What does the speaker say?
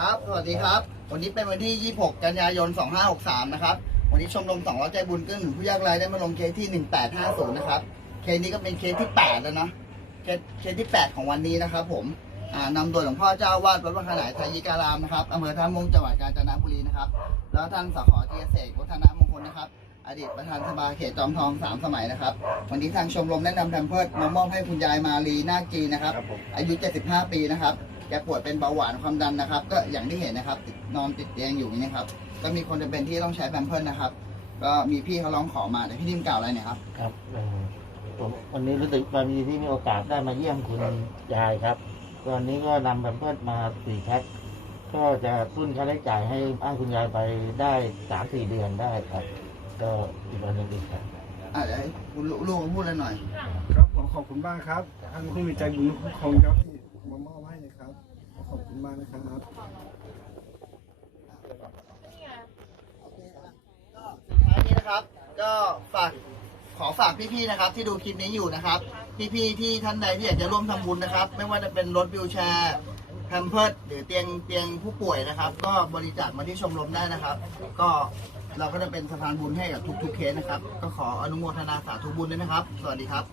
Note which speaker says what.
Speaker 1: ครับ สวัสดีครับ วันนี้เป็นวันที่ 26 กันยายน 2563 นะครับ วันนี้ชมรม200ใจบุญเกื้อหนุนผู้ยากไร้ได้มาลงเคสที่ 1850 นะครับ เคสนี้ก็เป็นเคสที่ 8 แล้วเนาะเคสเคสที่ 8 ของวันนี้นะครับ ผมอ่านำโดยหลวงพ่อเจ้าวาดวัดพระขนายไทยยิการามนะครับอำเภอท่าม่วงจังหวัดกาญจนบุรีนะครับ แล้วท่านสขเจียเสกวัฒนมงคลนะครับ อดีตประธานสภาเขตจอมทองสามสมัยนะครับ วันนี้ทางชมรมได้นำแพมเพิร์ดมามอบให้คุณยายมาลีนาคจีนะครับ
Speaker 2: ครับผม
Speaker 1: อายุ 75 ปีนะครับ แกป่วยเป็นเบาหวานความดันนะครับ ก็อย่างที่เห็นนะครับติดนอนติดเตียงอยู่อย่างนี้ครับก็มีคนจำเป็นที่ต้องใช้แพมเพิร์ดนะครับ ก็มีพี่เขาร้องขอมาแต่พี่นิ่มกล่าวอะไรเนี่ยครับ
Speaker 2: ครับเอ่อผมวันนี้รู้สึกความดีที่มีโอกาสได้มาเยี่ยมคุณยายครับวันนี้ก็นำแบมเพิร์ดมาสี่แพ็คก็จะตุ้นค่าใช้จ่ายให้อ้างคุณยายไปได้สามสี่เดือนได้ครับ ก็อีกวันหนึงอีกครับ
Speaker 1: อะเดี๋ยวให้คุณลูกลูกพูดอะไรหน่อย
Speaker 3: ครับขอขอบคุณมากครับท่านผู้มีใจบุญทุกคนครับที่มามอบให้นะครับ ขอบคุณมากนะครับ
Speaker 1: โอเคอะก็สุดท้ายนี้นะครับ ก็ฝากขอฝากพี่ๆนะครับ ที่ดูคลิปนี้อยู่นะครับ พี่ๆที่ท่านใดที่อยากจะร่วมทำบุญนะครับ ไม่ว่าจะเป็นรถวิวแชร์แพมเพิร์ดหรือเตียงเตียงผู้ป่วยนะครับ ก็บริจาคมาที่ชมรมได้นะครับ ก็เราก็จะเป็นสะพานบุญให้กับทุกๆเคสนะครับ ก็ขออนุโมทนาสาธุบุญด้วยนะครับ สวัสดีครับ